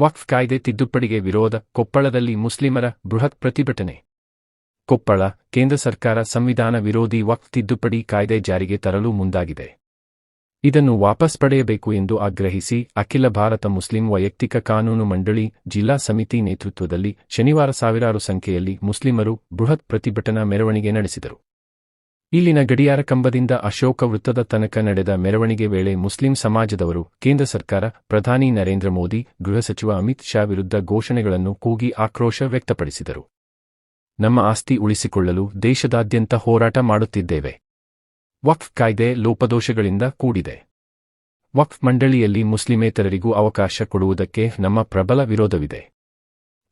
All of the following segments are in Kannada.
ವಕ್ಫ್ ಕಾಯ್ದೆ ತಿದ್ದುಪಡಿಗೆ ವಿರೋಧ, ಕೊಪ್ಪಳದಲ್ಲಿ ಮುಸ್ಲಿಮರ ಬೃಹತ್ ಪ್ರತಿಭಟನೆ. ಕೊಪ್ಪಳ, ಕೇಂದ್ರ ಸರ್ಕಾರ ಸಂವಿಧಾನ ವಿರೋಧಿ ವಕ್ಫ್ ತಿದ್ದುಪಡಿ ಕಾಯ್ದೆ ಜಾರಿಗೆ ತರಲು ಮುಂದಾಗಿದೆ. ಇದನ್ನು ವಾಪಸ್ ಪಡೆಯಬೇಕು ಎಂದು ಆಗ್ರಹಿಸಿ, ಅಖಿಲ ಭಾರತ ಮುಸ್ಲಿಂ ವೈಯಕ್ತಿಕ ಕಾನೂನು ಮಂಡಳಿ, ಜಿಲ್ಲಾ ಸಮಿತಿ ನೇತೃತ್ವದಲ್ಲಿ ಶನಿವಾರ ಸಾವಿರಾರು ಸಂಖ್ಯೆಯಲ್ಲಿ ಮುಸ್ಲಿಮರು ಬೃಹತ್ ಪ್ರತಿಭಟನಾ ಮೆರವಣಿಗೆ ನಡೆಸಿದರು. ಇಲ್ಲಿನ ಗಡಿಯಾರ ಕಂಬದಿಂದ ಅಶೋಕ ವೃತ್ತದ ತನಕ ನಡೆದ ಮೆರವಣಿಗೆ ವೇಳೆ ಮುಸ್ಲಿಂ ಸಮಾಜದವರು, ಕೇಂದ್ರ ಸರ್ಕಾರ, ಪ್ರಧಾನಿ ನರೇಂದ್ರ ಮೋದಿ, ಗೃಹ ಸಚಿವ ಅಮಿತ್ ಶಾ ವಿರುದ್ಧ ಘೋಷಣೆಗಳನ್ನು ಕೂಗಿ ಆಕ್ರೋಶ ವ್ಯಕ್ತಪಡಿಸಿದರು. ನಮ್ಮ ಆಸ್ತಿ ಉಳಿಸಿಕೊಳ್ಳಲು ದೇಶದಾದ್ಯಂತ ಹೋರಾಟ ಮಾಡುತ್ತಿದ್ದೇವೆ. ವಕ್ಫ್ ಕಾಯ್ದೆ ಲೋಪದೋಷಗಳಿಂದ ಕೂಡಿದೆ. ವಕ್ಫ್ ಮಂಡಳಿಯಲ್ಲಿ ಮುಸ್ಲಿಮೇತರರಿಗೂ ಅವಕಾಶ ಕೊಡುವುದಕ್ಕೆ ನಮ್ಮ ಪ್ರಬಲ ವಿರೋಧವಿದೆ.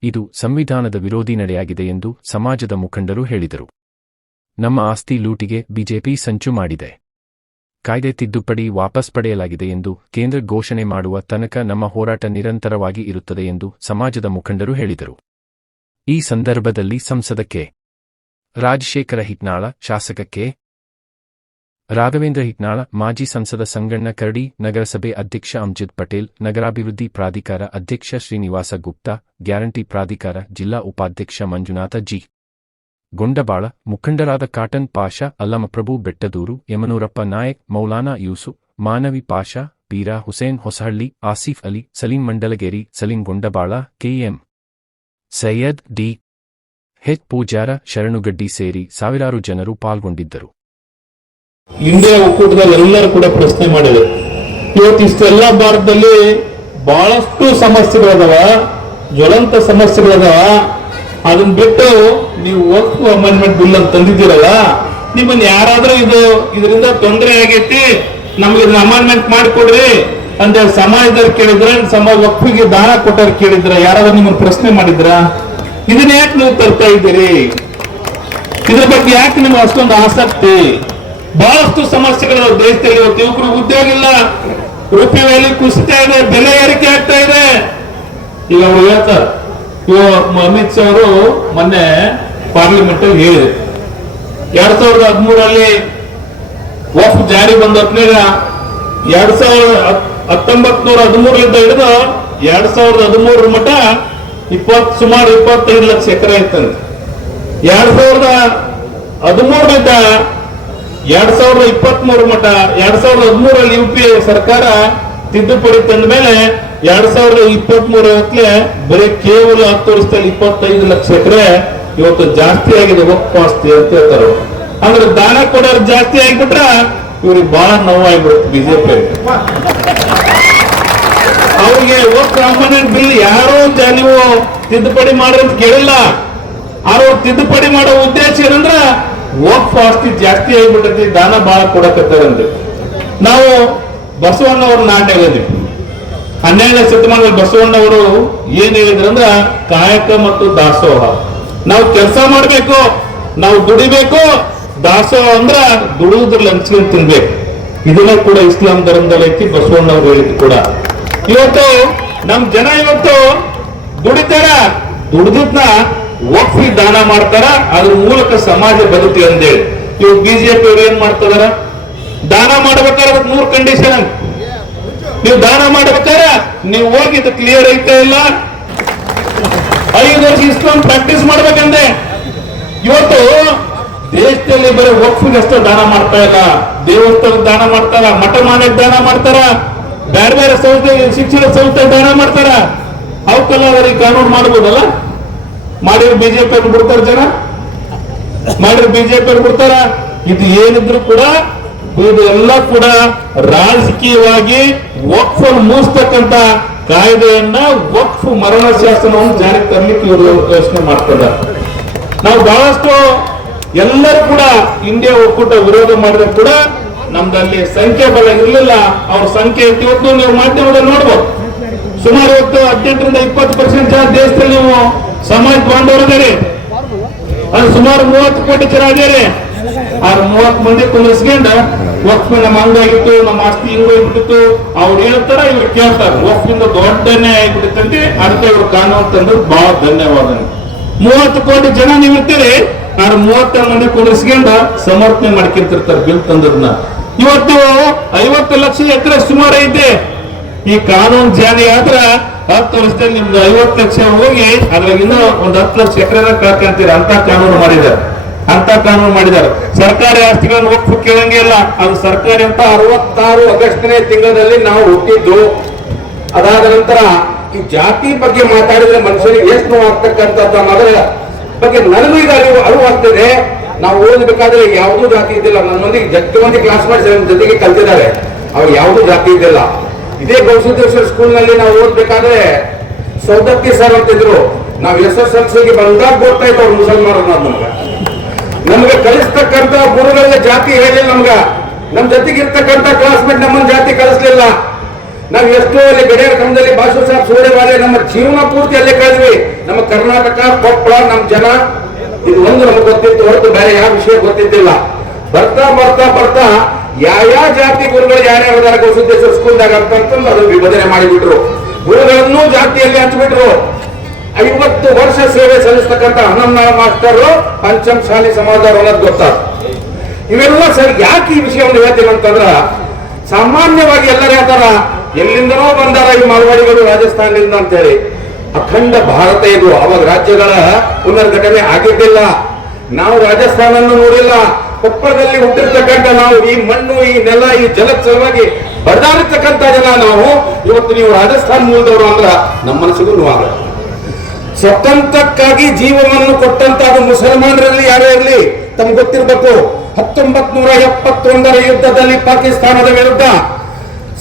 ಇದು ಸಂವಿಧಾನದ ವಿರೋಧಿ ನಡೆಯಾಗಿದೆ ಎಂದು ಸಮಾಜದ ಮುಖಂಡರು ಹೇಳಿದರು. ನಮ್ಮ ಆಸ್ತಿ ಲೂಟಿಗೆ ಬಿಜೆಪಿ ಸಂಚು ಮಾಡಿದೆ. ಕಾಯ್ದೆ ತಿದ್ದುಪಡಿ ವಾಪಸ್ ಪಡೆಯಲಾಗಿದೆ ಎಂದು ಕೇಂದ್ರ ಘೋಷಣೆ ಮಾಡುವ ತನಕ ನಮ್ಮ ಹೋರಾಟ ನಿರಂತರವಾಗಿ ಇರುತ್ತದೆ ಎಂದು ಸಮಾಜದ ಮುಖಂಡರು ಹೇಳಿದರು. ಈ ಸಂದರ್ಭದಲ್ಲಿ ಸಂಸದ ಕೆ. ರಾಜಶೇಖರ ಹಿಟ್ನಾಳ, ಶಾಸಕ ಕೆ. ರಾಘವೇಂದ್ರ ಹಿಟ್ನಾಳ, ಮಾಜಿ ಸಂಸದ ಸಂಗಣ್ಣ ಕರಡಿ, ನಗರಸಭೆ ಅಧ್ಯಕ್ಷ ಅಮ್ಜಿದ್ ಪಟೇಲ್, ನಗರಾಭಿವೃದ್ಧಿ ಪ್ರಾಧಿಕಾರ ಅಧ್ಯಕ್ಷ ಶ್ರೀನಿವಾಸ ಗುಪ್ತಾ, ಗ್ಯಾರಂಟಿ ಪ್ರಾಧಿಕಾರ ಜಿಲ್ಲಾ ಉಪಾಧ್ಯಕ್ಷ ಮಂಜುನಾಥ ಜಿ. ಗೊಂಡಬಾಳ ಮುಖಂಡರಾದ Cotton Pasha Allamaprabhu Bettadur, Yamanurappa Nayak, Maulana Yusuf Manvi Pasha, Peera Hussain Hosahalli, Asif Ali, Salim Mandalageri, Salim Gondabal, K M Syed D H Pujar Sharanugaddi ಸೇರಿ ಸಾವಿರಾರು ಜನರು ಪಾಲ್ಗೊಂಡಿದ್ದರು. ಇಂಡಿಯಾ ಒಕ್ಕೂಟದಲ್ಲಿ ಎಲ್ಲರೂ ಕೂಡ ಪ್ರಶ್ನೆ ಮಾಡಿದರು. ಇವತ್ತು ಇಷ್ಟೆಲ್ಲ ಭಾರತದಲ್ಲಿ ಬಹಳಷ್ಟು ಸಮಸ್ಯೆಗಳದಾವ, ಜ್ವಲಂತ ಸಮಸ್ಯೆಗಳದಾವ. ಅದನ್ನ ಬಿಟ್ಟು ನೀವು ವರ್ಕ್ ಅಮೆಂಡ್ಮೆಂಟ್ ಬಿಲ್ ಅಂತ ತಂದಿದ್ದೀರಲ್ಲ ನಿಮ್ಮನ್ನ ಯಾರಾದ್ರೂ ಇದು ಇದರಿಂದ ತೊಂದರೆ ಆಗೈತಿ, ನಮ್ಗೆ ಅಮೆಂಡ್ಮೆಂಟ್ ಮಾಡಿಕೊಡ್ರಿ ಅಂತ ಸಮಾಜದವ್ರು ಕೇಳಿದ್ರೆ ಸಮಾಜ ವಕ್ಫಿಗೆ ದಾನ ಕೊಟ್ಟವ್ರು ಕೇಳಿದ್ರ, ಯಾರಾದ್ರೂ ನಿಮ್ಮನ್ನ ಪ್ರಶ್ನೆ ಮಾಡಿದ್ರ? ಇದನ್ನ ಯಾಕೆ ನೀವು ತರ್ತಾ ಇದ್ದೀರಿ? ಇದ್ರ ಬಗ್ಗೆ ಯಾಕೆ ನಿಮ್ಗೆ ಅಷ್ಟೊಂದು ಆಸಕ್ತಿ? ಬಹಳಷ್ಟು ಸಮಸ್ಯೆಗಳು ದೇಶದಲ್ಲಿ ಇವತ್ತು ಯುವಕರು ಉದ್ಯೋಗ ಇಲ್ಲ ರೂಪಾಯಿ ವ್ಯಾಲ್ಯೂ ಕುಸಿತಾ ಇದೆ, ಬೆಲೆ ಏರಿಕೆ ಆಗ್ತಾ ಇದೆ. ಈಗ ಅವ್ರು ಹೇಳ್ತಾರೆ ಅಮಿತ್ ಶಾ ಅವರು ಮೊನ್ನೆ ಪಾರ್ಲಿಮೆಂಟ್ ಅಲ್ಲಿ ಎರಡ್ ಸಾವಿರದ ಹದಿಮೂರಲ್ಲಿ ವಫ್ ಜಾರಿ ಬಂದ ಹೊತ್ತಿನಾಗ ಎರಡ್ ಸಾವಿರದ ಹತ್ತೊಂಬತ್ ನೂರ ಹದಿಮೂರರಿಂದ ಹಿಡಿದು ಎರಡ್ ಸಾವಿರದ ಹದಿಮೂರರ ಮಟ್ಟ ಇಪ್ಪತ್ ಸುಮಾರು ಇಪ್ಪತ್ತೈದು ಲಕ್ಷ ಎಕರೆ ಇತ್ತಂತೆ. ಎರಡ್ ಸಾವಿರದ ಹದಿಮೂರರಿಂದ ಎರಡ್ ಸಾವಿರದ ಇಪ್ಪತ್ತ್ ಮೂರು ಮಟ್ಟ, ಎರಡ್ ಸಾವಿರದ ಹದಿಮೂರಲ್ಲಿ ಯು ಪಿ ಸರ್ಕಾರ ತಿದ್ದುಪಡಿ ತಂದ ಮೇಲೆ ಎರಡ್ ಸಾವಿರದ ಇಪ್ಪತ್ತ್ ಮೂರ ಬರೀ ಕೇವಲ ಹತ್ತು ವರ್ಷದಲ್ಲಿ ಇಪ್ಪತ್ತೈದು ಲಕ್ಷ ಎಕರೆ ಇವತ್ತು ಜಾಸ್ತಿ ಆಗಿದೆ ಆಸ್ತಿ ಅಂತ ಹೇಳ್ತಾರೆ. ಅಂದ್ರೆ ದಾನ ಕೊಡೋರು ಜಾಸ್ತಿ ಆಗಿಬಿಟ್ರ ಇವ್ರಿಗೆ ಬಹಳ ನೋವಾಗ್ಬಿಡುತ್ತೆ ಬಿಜೆಪಿ ಅವ್ರಿಗೆ. ಕಾಂಪೋನೆಂಟ್ ಬಿಲ್ ಯಾರೋ ನೀವು ತಿದ್ದುಪಡಿ ಮಾಡ್ರಿ ಅಂತ ಕೇಳಿಲ್ಲ. ಅವ್ರು ತಿದ್ದುಪಡಿ ಮಾಡೋ ಉದ್ದೇಶ ಏನಂದ್ರ ವಕ್ಫ್ ಆಸ್ತಿ ಜಾಸ್ತಿ ಆಗಿಬಿಟ್ಟೈತಿ ದಾನ ಬಹಳ ಕೊಡಕತ್ತಾರಂತೆ. ನಾವು ಬಸವಣ್ಣವ್ರ ನಾಣ್ಯಗದಿ ಹನ್ನೆರಡನೇ ಶತಮಾನದಲ್ಲಿ ಬಸವಣ್ಣವರು ಏನ್ ಹೇಳಿದ್ರಂದ್ರ ಕಾಯಕ ಮತ್ತು ದಾಸೋಹ. ನಾವು ಕೆಲಸ ಮಾಡ್ಬೇಕು, ನಾವು ದುಡಿಬೇಕು, ದಾಸೋಹ ಅಂದ್ರ ದುಡುವುದ್ರಲ್ಲಿ ಹಂಚ್ಕೊಂಡು ತಿನ್ಬೇಕು. ಇದನ್ನ ಕೂಡ ಇಸ್ಲಾಂ ಧರ್ಮದಲ್ಲಿ ಐತಿ, ಬಸವಣ್ಣವ್ರು ಹೇಳಿದ್ದು ಕೂಡ. ಇವತ್ತು ನಮ್ ಜನ ಇವತ್ತು ದುಡಿತಾರ ದುಡ್ದನ್ನ ಒಪ್ಪಿ ದಾನ ಮಾಡ್ತಾರ, ಅದ್ರ ಮೂಲಕ ಸಮಾಜ ಬದುಕಿ ಅಂದೇಳಿ. ಇವ್ ಬಿಜೆಪಿ ಅವ್ರು ಏನ್ ಮಾಡ್ತಿದಾರ ದಾನ ಮಾಡ್ಬೇಕಾದ್ರೆ ಒಟ್ಟು ಮೂರ್ ಕಂಡೀಷನ್ ನೀವು ದಾನ ಮಾಡ್ಬೇಕಾದ್ರೆ ನೀವು ಹೋಗಿ ಇದು ಕ್ಲಿಯರ್ ಐತೆ ಇಲ್ಲ? ಐದು ವರ್ಷ ಇಸ್ಕೊಂಡು ಪ್ರಾಕ್ಟೀಸ್ ಮಾಡ್ಬೇಕಂದೆ ಇವತ್ತು ದೇಶದಲ್ಲಿ ಬರೀ ಒಪ್ಪಿಗಷ್ಟೇ ದಾನ ಮಾಡ್ತಾ ಇಲ್ಲ. ದೇವಸ್ಥಾನ ದಾನ ಮಾಡ್ತಾರ, ಮಠ ಮಾನಕ್ ದಾನ ಮಾಡ್ತಾರ ಬೇರೆ ಬೇರೆ ಸಂಸ್ಥೆ ಶಿಕ್ಷಣ ಸಂಸ್ಥೆ ದಾನ ಮಾಡ್ತಾರ. ಅವಕ್ಕೆಲ್ಲ ಅವ್ರಿಗೆ ಕಾನೂನು ಮಾಡ್ಬೋದಲ್ಲ? ಮಾಡಿದ್ರೆ ಬಿಜೆಪಿ ಬಿಡ್ತಾರ ಜನ? ಮಾಡಿದ್ರೆ ಬಿಜೆಪಿ ಬಿಡ್ತಾರ? ಇದು ಏನಿದ್ರು ಕೂಡ ಇದು ಎಲ್ಲ ಕೂಡ ರಾಜಕೀಯವಾಗಿ ವಕ್ಫ್ ಮೂಸ್ತಕ್ಕಂತ ಕಾಯ್ದೆಯನ್ನ ವಕ್ಫ್ ಮರಣ ಶಾಸನವನ್ನು ಜಾರಿಗೆ ತರಲಿಕ್ಕೆ ಇವರು ಯೋಚನೆ ಮಾಡ್ತಾರೆ. ನಾವು ಬಹಳಷ್ಟು ಎಲ್ಲರೂ ಕೂಡ ಇಂಡಿಯಾ ಒಕ್ಕೂಟ ವಿರೋಧ ಮಾಡಿದ್ರೆ ಕೂಡ ನಮ್ದಲ್ಲಿ ಸಂಖ್ಯೆ ಬಲ ಇರಲಿಲ್ಲ. ಅವ್ರ ಸಂಖ್ಯೆ. ಇವತ್ತು ನೀವು ಮಾಧ್ಯಮದಲ್ಲಿ ನೋಡ್ಬೋದು. ಸುಮಾರು ಇವತ್ತು ಹದಿನೆಂಟರಿಂದ ಇಪ್ಪತ್ತು ಪರ್ಸೆಂಟ್ ಜನ ದೇಶದಲ್ಲಿ ನೀವು ಸಮಾಜ ಬಾಂಧವರಿದ್ದೀರಿ ಅದು ಸುಮಾರು ಮೂವತ್ತು ಕೋಟಿ ಜನ ಇದ್ದಾರೆ. ಆ ಮೂವತ್ತು ಮಂದಿ ಕುಂದಿಸ್ಕೊಂಡ ವಕ್ಫ್ ನಮ್ಮ ಹಂಗಾಗಿತ್ತು ನಮ್ಮ ಆಸ್ತಿ ಹಿಂಗೋಗ್ಬಿಟ್ಟಿತ್ತು ಅವ್ರು ಹೇಳ್ತಾರ, ಇವ್ರು ಕೇಳ್ತಾರ. ವಕ್ಫಿಂದ ದೊಡ್ಡನೇ ಆಗ್ಬಿಡುತ್ತಂತೆ ಅದಕ್ಕೆ ಇವ್ರು ಕಾಣುವಂತಂದ್ರೆ ತಂದು ಬಹಳ ಧನ್ಯವಾದ ಮೂವತ್ತು ಕೋಟಿ ಜನ ನೀವು ಇರ್ತೀರಿ. ಆದ್ರೆ ಮೂವತ್ತ ಮಂದಿ ಕೊಡಿಸ್ಕೊಂಡ ಸಮರ್ಥನೆ ಮಾಡ್ಕೊಂತಿರ್ತಾರೆ ಬಿಲ್ ತಂದದ್ನ. ಇವತ್ತು ಐವತ್ತು ಲಕ್ಷ ಎಕರೆ ಸುಮಾರು ಐತೆ. ಈ ಕಾನೂನು ಜಾರಿ ಆದ್ರ ಹತ್ತು ವರ್ಷದಲ್ಲಿ ನಿಮ್ದು ಐವತ್ತು ಲಕ್ಷ ಹೋಗಿ ಅದ್ರಾಗಿನ್ನ ಒಂದು ಹತ್ತು ಲಕ್ಷ ಎಕರೆ ಕಳ್ಕೊಂತೀರ ಅಂತ ಕಾನೂನು ಮಾಡಿದ್ದಾರೆ. ಅಂತ ಕಾನೂನು ಮಾಡಿದ್ದಾರೆ. ಸರ್ಕಾರಿ ಆಸ್ತಿಗಳನ್ನು ಒಪ್ಪು ಕೇಳಂಗೆ ಇಲ್ಲ. ಅದು ಸರ್ಕಾರಿ ಅಂತ ಅರವತ್ತಾರು ಆಗಸ್ಟ್ನೇ ತಿಂಗಳಲ್ಲಿ ನಾವು ಹುಟ್ಟಿದ್ದು. ಅದಾದ ನಂತರ ಈ ಜಾತಿ ಬಗ್ಗೆ ಮಾತಾಡಿದ್ರೆ ಮನುಷ್ಯನಿಗೆ ಎಷ್ಟು ಆಗ್ತಕ್ಕಂಥದ್ದು ಅನ್ನೋದ್ರ ಬಗ್ಗೆ ನನಗೂ ಈಗ ಅರಿವು ಅರಿವಾಗ್ತಿದೆ ನಾವು ಓದಬೇಕಾದ್ರೆ ಯಾವುದೂ ಜಾತಿ ಇದ್ದಿಲ್ಲ. ನನ್ನೊಂದಿಗೆ ಜಗ್ಗ ಮಂದಿ ಕ್ಲಾಸ್ ಮಾಡಿ ನನ್ನ ಜೊತೆಗೆ ಕಲ್ತಿದ್ದಾರೆ. ಅವ್ರು ಯಾವುದೂ ಜಾತಿ ಇದ್ದಿಲ್ಲ. ಇದೇ ಗೌಸಿದ್ದೇಶ್ವರ ಸ್ಕೂಲ್ನಲ್ಲಿ ನಾವು ಓದ್ಬೇಕಾದ್ರೆ ಸೌದತ್ತಿ ಸರ್ ಅಂತಿದ್ರು. ನಾವು ಎಸ್ ಎಸ್ ಎಲ್ ಸಿಗೆ ಬಂದಾಗ ಗೊತ್ತಾಯ್ತು ಅವ್ರು ಮುಸಲ್ಮಾನರು ನಮ್ಗೆ. ನಮ್ಗೆ ಕಲಿಸ್ತಕ್ಕಂತ ಗುರುಗಳಿಗೆ ಜಾತಿ ಹೇಳಿಲ್ಲ ನಮ್ಗ. ನಮ್ ಜೊತೆಗಿರ್ತಕ್ಕಂತ ಕ್ಲಾಸ್ಮೇಟ್ ನಮ್ಮನ್ನ ಜಾತಿ ಕಲಿಸ್ಲಿಲ್ಲ ನಾವ್ ಎಷ್ಟೋ ಅಲ್ಲಿ ಗಡಿಯಾರ ಕ್ರಮದಲ್ಲಿ ಭಾಷಾ ಸಾಹೇಬ್ ಸೂರ್ಯವಾಲೆ ನಮ್ಮ ಜೀವನ ಪೂರ್ತಿ ಅಲ್ಲೇ ನಮ್ಮ ಕರ್ನಾಟಕ, ಕೊಪ್ಪಳ ನಮ್ಮ ಜನ. ಇದು ಒಂದು ನಮ್ಗೆ ಗೊತ್ತಿತ್ತು, ಹೊರತು ಬೇರೆ ಯಾವ ವಿಷಯ ಗೊತ್ತಿದ್ದಿಲ್ಲ. ಬರ್ತಾ ಬರ್ತಾ ಬರ್ತಾ ಯಾವ ಜಾತಿ ಗುರುಗಳು ಯಾರ್ಯಾರು ಸ್ಕೂಲ್ದಾಗ ಅಂತಂತಂದು ಅದನ್ನು ವಿಭಜನೆ ಮಾಡಿಬಿಟ್ರು. ಗುರುಗಳನ್ನೂ ಜಾತಿಯಲ್ಲಿ ಹಚ್ಚಿಬಿಟ್ರು ಐವತ್ತು ವರ್ಷ ಸೇವೆ ಸಲ್ಲಿಸ್ತಕ್ಕಂಥ ಹನ್ನೊಂದ ಮಾಸ್ಟರ್ ಪಂಚಮ ಶಾಲೆ ಸಮಾಜದವರು ಅನ್ನೋದು ಗೊತ್ತಾಗ ಇವೆಲ್ಲ ಸರ್ ಯಾಕೆ ಈ ವಿಷಯವನ್ನು ಹೇಳ್ತೀನಿ ಅಂತಂದ್ರ, ಸಾಮಾನ್ಯವಾಗಿ ಎಲ್ಲರೂ ಹೇಳ್ತಾರ ಎಲ್ಲಿಂದನೋ ಬಂದಾರ ಈ ಮಾಲ್ವಾಡಿಗಳು ರಾಜಸ್ಥಾನದಿಂದ ಅಂತೇಳಿ. ಅಖಂಡ ಭಾರತ ಇದು. ಅವಾಗ ರಾಜ್ಯಗಳ ಪುನರ್ಘಟನೆ ಆಗಿದ್ದಿಲ್ಲ. ನಾವು ರಾಜಸ್ಥಾನ ನೋಡಿಲ್ಲ. ಕೊಪ್ಪಳದಲ್ಲಿ ಹುಟ್ಟಿರ್ತಕ್ಕಂಥ ನಾವು ಈ ಮಣ್ಣು, ಈ ನೆಲ, ಈ ಜಲದ ಸಲುವಾಗಿ ಬಡದಾಡಿರ್ತಕ್ಕಂಥ ಜನ ನಾವು. ಇವತ್ತು ನೀವು ರಾಜಸ್ಥಾನ ಮೂಲದವರು ಅಂದ್ರ ನಮ್ಮ ಮನಸ್ಸಿಗೂ ನೋವಾಗಲ್ಲ ಸ್ವತಂತ್ರಕ್ಕಾಗಿ ಜೀವವನ್ನು ಕೊಟ್ಟಂತಹ ಮುಸಲ್ಮಾನರಲ್ಲಿ ಯಾರೇ ಇರಲಿ? ತಮ್ಗೆ ಗೊತ್ತಿರಬೇಕು. ಹತ್ತೊಂಬತ್ ನೂರ ಎಪ್ಪತ್ತೊಂದರ ಯುದ್ಧದಲ್ಲಿ ಪಾಕಿಸ್ತಾನದ ವಿರುದ್ಧ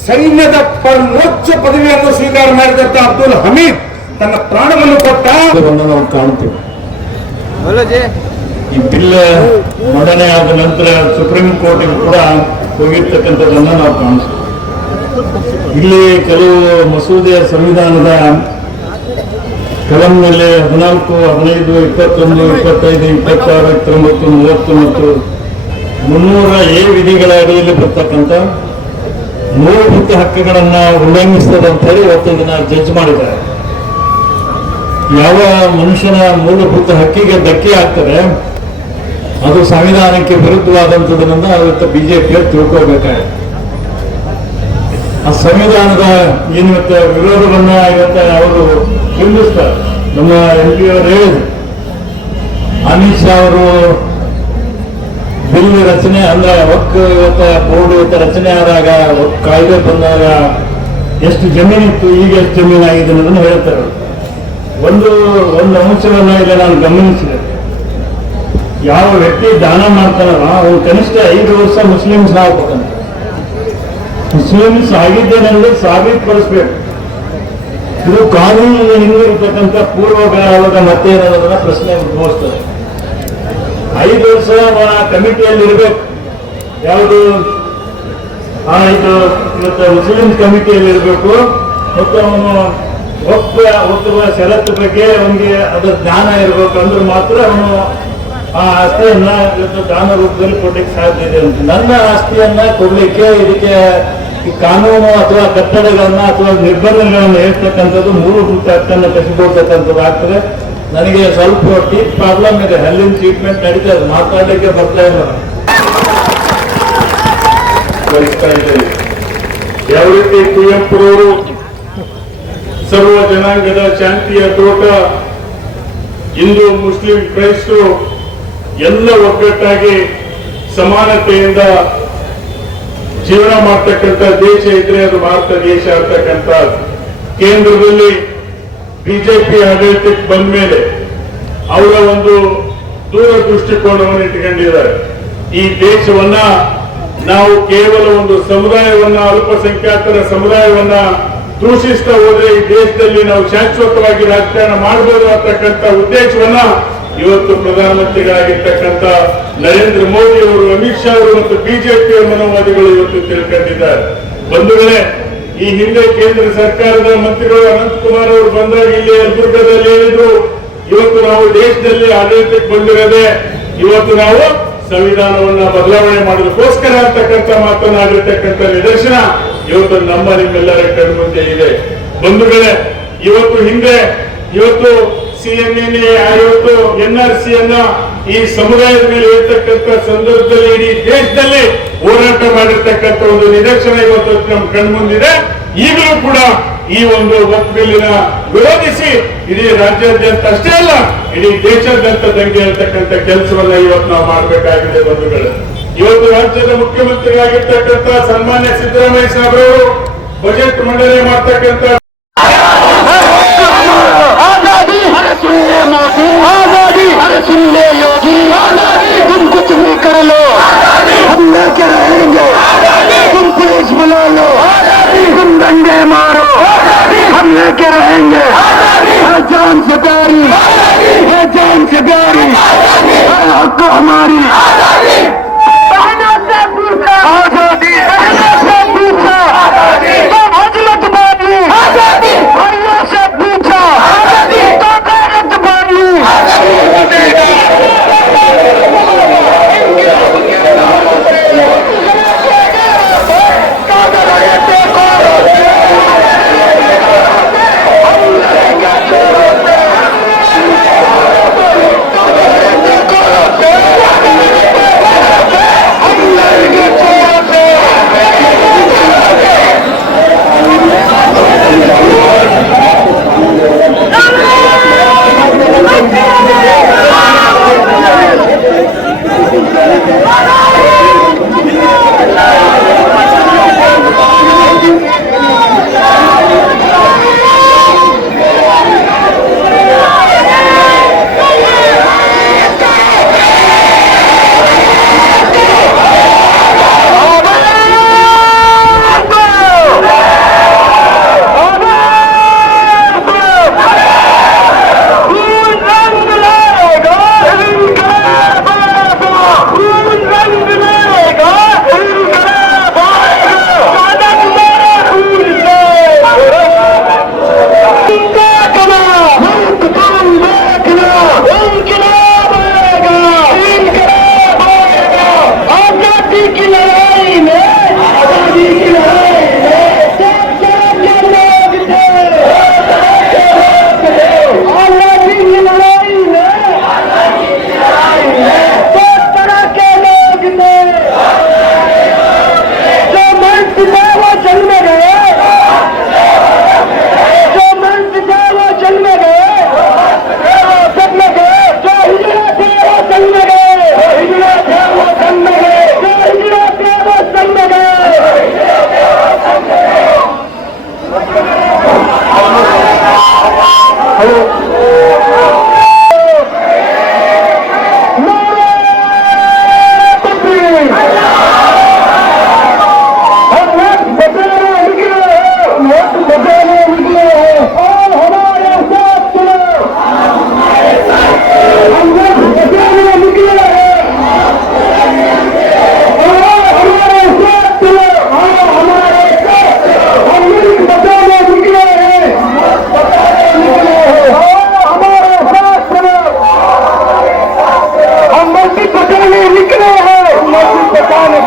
ಸೈನ್ಯದ ಪರಮೋಚ್ಚ ಪದವಿಯನ್ನು ಸ್ವೀಕಾರ ಮಾಡಿದಂತ ಅಬ್ದುಲ್ ಹಮೀದ್ ತನ್ನ ಪ್ರಾಣವನ್ನು ಕೊಟ್ಟ ನಾವು ಕಾಣ್ತೀವಿ. ಈ ಬಿಲ್ ಮಂಡನೆ ಆದ ನಂತರ ಸುಪ್ರೀಂ ಕೋರ್ಟ್ಗೆ ಕೂಡ ಹೋಗಿರ್ತಕ್ಕಂಥದ್ದನ್ನು ನಾವು ಕಾಣಿಸ್ತೀವಿ ಇಲ್ಲಿ ಕೆಲವು ಮಸೂದೆಯ ಸಂವಿಧಾನದ ಕಲಂನಲ್ಲಿ ಹದಿನಾಲ್ಕು, ಹದಿನೈದು, ಇಪ್ಪತ್ತೊಂದು, ಇಪ್ಪತ್ತೈದು, ಇಪ್ಪತ್ತಾರು, ಇಪ್ಪತ್ತೊಂಬತ್ತು, ಮೂವತ್ತು ಮತ್ತು ಮುನ್ನೂರ ಎ ವಿಧಿಗಳ ಅಡಿಯಲ್ಲಿ ಬರ್ತಕ್ಕಂಥ ಮೂಲಭೂತ ಹಕ್ಕುಗಳನ್ನ ಉಲ್ಲಂಘಿಸ್ತದೆ ಅಂತ ಹೇಳಿ ಇವತ್ತು ಇದನ್ನ ಜಡ್ಜ್ ಮಾಡಿದ್ದಾರೆ. ಯಾವ ಮನುಷ್ಯನ ಮೂಲಭೂತ ಹಕ್ಕಿಗೆ ಧಕ್ಕೆ ಆಗ್ತದೆ, ಅದು ಸಂವಿಧಾನಕ್ಕೆ ವಿರುದ್ಧವಾದಂಥದನ್ನ ಇವತ್ತು ಬಿಜೆಪಿಯವರು ತಿಳ್ಕೋಬೇಕಾಗಿದೆ ಆ ಸಂವಿಧಾನದ ಏನು ಇವತ್ತು ವಿರೋಧವನ್ನ ಇವತ್ತು ಅವರು ಬಿಂಬಿಸ್ತಾರೆ ನಮ್ಮ ಎಂ ಪಿ ಅವರು ಹೇಳಿದ್ರು. ಅಮಿತ್ ಶಾ ಅವರು ಬಿಲ್ ರಚನೆ, ಅಂದ್ರೆ ಒಕ್ಕ ಇವತ್ತ ಬೋರ್ಡ್ ಇವತ್ತ ರಚನೆ ಆದಾಗ ಕಾಯ್ದೆ ಬಂದಾಗ ಎಷ್ಟು ಜಮೀನಿತ್ತು ಈಗ ಎಷ್ಟು ಜಮೀನಾಗಿದೆ ಅನ್ನೋದನ್ನು ಹೇಳ್ತಾರೆ. ಒಂದು ಒಂದು ಅಂಶವನ್ನ ಇಲ್ಲಿ ನಾನು ಗಮನಿಸಿದೆ. ಯಾವ ವ್ಯಕ್ತಿ ದಾನ ಮಾಡ್ತಾನಲ್ಲ, ಅವನು ಕನಿಷ್ಠ ಐದು ವರ್ಷ ಮುಸ್ಲಿಮ್ಸ್ ಆಗ್ಬೇಕಂತ. ಮುಸ್ಲಿಮ್ಸ್ ಸಾಬೀತ್ ಸಾಬೀತುಪಡಿಸ್ಬೇಕು. ಇದು ಕಾನೂನಿನ ಹಿಂದೆ ಇರ್ತಕ್ಕಂಥ ಪೂರ್ವಗ್ರಹವಾದ ಮತ್ತೆ ಅನ್ನೋದನ್ನ ಪ್ರಶ್ನೆ ಉದ್ಭವಿಸ್ತದೆ ಐದು ವರ್ಷ ಕಮಿಟಿಯಲ್ಲಿ ಇರಬೇಕು. ಯಾವುದು? ಆ ಇದು ಇವತ್ತು ಮುಸ್ಲಿಂ ಕಮಿಟಿಯಲ್ಲಿ ಇರಬೇಕು. ಮತ್ತು ಅವನು ಒಪ್ಪ ಒಪ್ಪುವ ಷರತ್ತು ಬಗ್ಗೆ ಅವನಿಗೆ ಅದರ ಜ್ಞಾನ ಇರಬೇಕು ಅಂದ್ರೆ ಮಾತ್ರ ಅವನು ಆ ಆಸ್ತಿಯನ್ನ ಇವತ್ತು ದಾನ ರೂಪದಲ್ಲಿ ಕೊಡ್ಲಿಕ್ಕೆ ಸಾಧ್ಯ ಇದೆ ಅಂತ. ನನ್ನ ಆಸ್ತಿಯನ್ನ ಕೊಡ್ಲಿಕ್ಕೆ ಇದಕ್ಕೆ ಈ ಕಾನೂನು ಅಥವಾ ಕಟ್ಟಡಗಳನ್ನ ಅಥವಾ ನಿರ್ಬಂಧಗಳನ್ನು ಹೇಳ್ತಕ್ಕಂಥದ್ದು ಮೂರು ಹಕ್ಕನ್ನು ಕಸಿಕೊಳ್ತಕ್ಕಂಥದ್ದು ಆಗ್ತದೆ. ನನಗೆ ಸ್ವಲ್ಪ ಟೀತ್ ಪ್ರಾಬ್ಲಮ್ ಇದೆ, ಹಲ್ಲಿನ ಟ್ರೀಟ್ಮೆಂಟ್ ನಡೀತಾ ಇದೆ, ಮಾತಾಡಲಿಕ್ಕೆ ಬರ್ತಾ ಇಲ್ಲ. ಯಾವ ರೀತಿ ಕುವೆಂಪುರವರು ಸರ್ವ ಜನಾಂಗದ ಶಾಂತಿಯ ತೋಟ, ಹಿಂದೂ, ಮುಸ್ಲಿಂ, ಕ್ರೈಸ್ತರು ಎಲ್ಲ ಒಗ್ಗಟ್ಟಾಗಿ ಸಮಾನತೆಯಿಂದ ಜೀವನ ಮಾಡ್ತಕ್ಕಂಥ ದೇಶ ಇದ್ರೆ ಅದು ಭಾರತ ದೇಶ ಅಂತಕ್ಕಂಥ ಕೇಂದ್ರದಲ್ಲಿ ಬಿಜೆಪಿ ಆಡಳಿತಕ್ಕೆ ಬಂದ ಮೇಲೆ ಅವರ ಒಂದು ದೂರ ದೃಷ್ಟಿಕೋನವನ್ನು ಇಟ್ಕೊಂಡಿದ್ದಾರೆ. ಈ ದೇಶವನ್ನ ನಾವು ಕೇವಲ ಒಂದು ಸಮುದಾಯವನ್ನ, ಅಲ್ಪಸಂಖ್ಯಾತರ ಸಮುದಾಯವನ್ನ ದೂಷಿಸ್ತಾ ಹೋದ್ರೆ ಈ ದೇಶದಲ್ಲಿ ನಾವು ಶಾಶ್ವತವಾಗಿ ರಾಜಕಾರಣ ಮಾಡಬಹುದು ಅಂತಕ್ಕಂಥ ಉದ್ದೇಶವನ್ನ ಇವತ್ತು ಪ್ರಧಾನಮಂತ್ರಿಗಳಾಗಿರ್ತಕ್ಕಂಥ ನರೇಂದ್ರ ಮೋದಿ ಅವರು, ಅಮಿತ್ ಶಾ ಅವರು ಮತ್ತು ಬಿಜೆಪಿಯ ಮನೋವಾದಿಗಳು ಇವತ್ತು ತಿಳ್ಕೊಂಡಿದ್ದಾರೆ. ಬಂಧುಗಳೇ, ಈ ಹಿಂದೆ ಕೇಂದ್ರ ಸರ್ಕಾರದ ಮಂತ್ರಿಗಳು ಅನಂತಕುಮಾರ್ ಅವರು ಬಂದಾಗ ಇಲ್ಲಿ ಯಲಬುರ್ಗದಲ್ಲಿ ಹೇಳಿದ್ರು, ಇವತ್ತು ನಾವು ದೇಶದಲ್ಲಿ ಆಡಳಿತಕ್ಕೆ ಬಂದಿರದೆ, ಇವತ್ತು ನಾವು ಸಂವಿಧಾನವನ್ನ ಬದಲಾವಣೆ ಮಾಡಲಿಕ್ಕೋಸ್ಕರ ಅಂತಕ್ಕಂಥ ಮಾತನಾಡಿರ್ತಕ್ಕಂಥ ನಿದರ್ಶನ ಇವತ್ತು ನಮ್ಮ ನಿಮ್ಮೆಲ್ಲರ ಕಣ್ಮುಂದೆ ಇದೆ. ಬಂಧುಗಳೇ, ಇವತ್ತು ಹಿಂದೆ, ಇವತ್ತು ಸಿಎನ್ಎ ಇವತ್ತು ಎನ್ ಆರ್ ಸಿ ಅನ್ನ ಈ ಸಮುದಾಯದ ಮೇಲೆ ಇರ್ತಕ್ಕಂಥ ಸಂದರ್ಭದಲ್ಲಿ ಇಡೀ ದೇಶದಲ್ಲಿ ಹೋರಾಟ ಮಾಡಿರ್ತಕ್ಕಂಥ ಒಂದು ನಿದರ್ಶನ ಇವತ್ತು ನಮ್ಮ ಕಣ್ಮುಂದಿದೆ ಈಗಲೂ ಕೂಡ ಈ ಒಂದು ವಕ್ ವಿರೋಧಿಸಿ ಇಡೀ ರಾಜ್ಯಾದ್ಯಂತ ಅಷ್ಟೇ ಅಲ್ಲ, ಇಡೀ ದೇಶಾದ್ಯಂತ ದಂಗೆ ಹೇಳ್ತಕ್ಕಂಥ ಕೆಲಸವನ್ನ ಇವತ್ತು ನಾವು ಮಾಡಬೇಕಾಗಿದೆ ಬಂಧುಗಳು. ಇವತ್ತು ರಾಜ್ಯದ ಮುಖ್ಯಮಂತ್ರಿ ಆಗಿರ್ತಕ್ಕಂಥ ಸನ್ಮಾನ್ಯ ಸಿದ್ದರಾಮಯ್ಯ ಸಾಹೇಬರು ಬಜೆಟ್ ಮಂಡನೆ ಮಾಡ್ತಕ್ಕಂಥ لے لو۔ تم دنگے مارو۔ ہم لے کے رہیں گے۔ ہے جان سے پیاری۔ ہے جان سے پیاری۔ ہے حق ہماری۔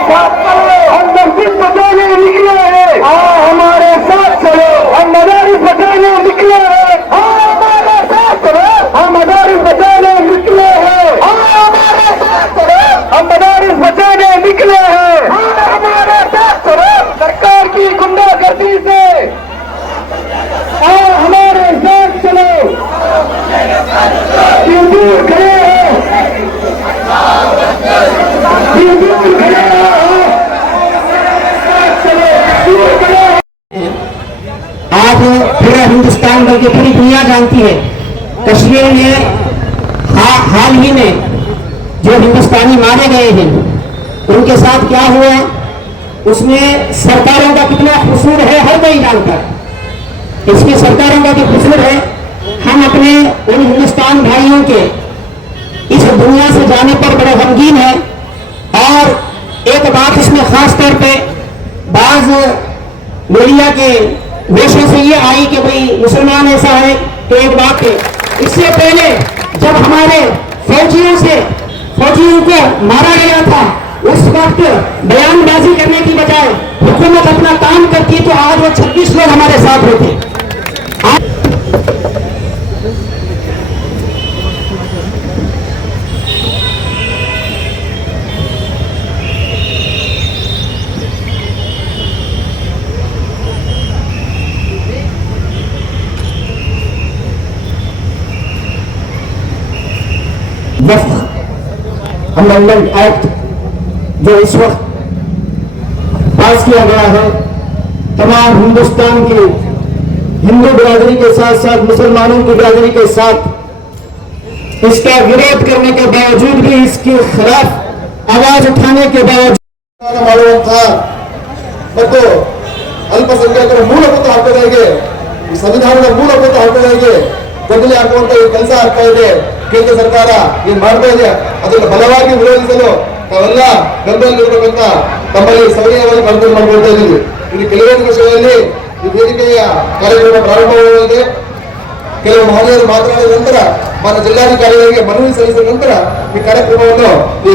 ساتھ چلو ہم مسجد بچانے نکلے ہیں ہاں ہمارے ساتھ چلو۔ ہم مداری بچانے نکلے ہیں۔ ہمارے ساتھ چلو۔ ہم بچانے نکلے ہیں۔ ہمارے ساتھ بچانے نکلے ہیں۔ ہمارے ساتھ سرکار کی گردی سے ہمارے ساتھ چلو۔ بلکہ پوری دنیا جانتی ہے۔ کشمیر میں حال ہی میں جو ہندوستانی مارے گئے ہیں، ان کے ساتھ کیا ہوا؟ اس میں سرکاروں کا کتنا قصور ہے ہر کوئی جانتا ہے اس میں سرکاروں کا جو قصور ہے، ہم اپنے ان ہندوستان بھائیوں کے اس دنیا سے جانے پر بڑے غمگین ہیں۔ اور ایک بات اس میں خاص طور پہ بعض میڈیا کے نیشن سے یہ آئی کہ بھئی مسلمان ایسا ہے کہ ایک بات ہے۔ اس سے پہلے جب ہمارے فوجیوں سے فوجیوں کو مارا گیا تھا، اس وقت بیان بازی کرنے کی بجائے حکومت اپنا کام کرتی تو آج وہ چھبیس لوگ ہمارے ساتھ ہوتے وفق امینڈمنٹ ایکٹ جو اس وقت پاس کیا گیا ہے تمام ہندوستان کی ہندو برادری کے ساتھ ساتھ مسلمانوں کی برادری کے ساتھ اس کا ورود کرنے کے باوجود بھی اس کے خلاف آواز اٹھانے کے باوجود معلوم تھا ಮತ್ತು ಅಲ್ಪಸಂಖ್ಯಾತರ ಮೂಲಭೂತ کو ಸಂವಿಧಾನದ گے ಹಕ್ಕುಗಳಿಗೆ ಕೊಡಲಿ کو ಈ ಕೆಲಸ ಆಗ್ತಾ ಇದೆ ಕೇಂದ್ರ ಸರ್ಕಾರ ಏನ್ ಮಾಡ್ತಾ ಇದೆ, ಅದನ್ನು ಬಲವಾಗಿ ವಿರೋಧಿಸಲು ತಾವೆಲ್ಲ ಗಂಭೀರಲ್ಲಿರ್ಬೇಕಂತ ತಮ್ಮಲ್ಲಿ ಸವಿನಯವಾಗಿ ಮನವಿ ಮಾಡ್ಕೊಳ್ತಾ ಇದ್ದೀವಿ. ಇನ್ನು ಕೆಲವೇ ನಿಮಿಷಗಳಲ್ಲಿ ಈ ವೇದಿಕೆಯ ಕಾರ್ಯಕ್ರಮ ಪ್ರಾರಂಭವಾಗಲಿದೆ. ಕೆಲವು ಮಹನೀಯರು ಮಾತನಾಡಿದ ನಂತರ ಮಾನ್ಯ ಜಿಲ್ಲಾಧಿಕಾರಿಗಳಿಗೆ ಮನವಿ ಸಲ್ಲಿಸಿದ ನಂತರ ಈ ಕಾರ್ಯಕ್ರಮವನ್ನು ಈ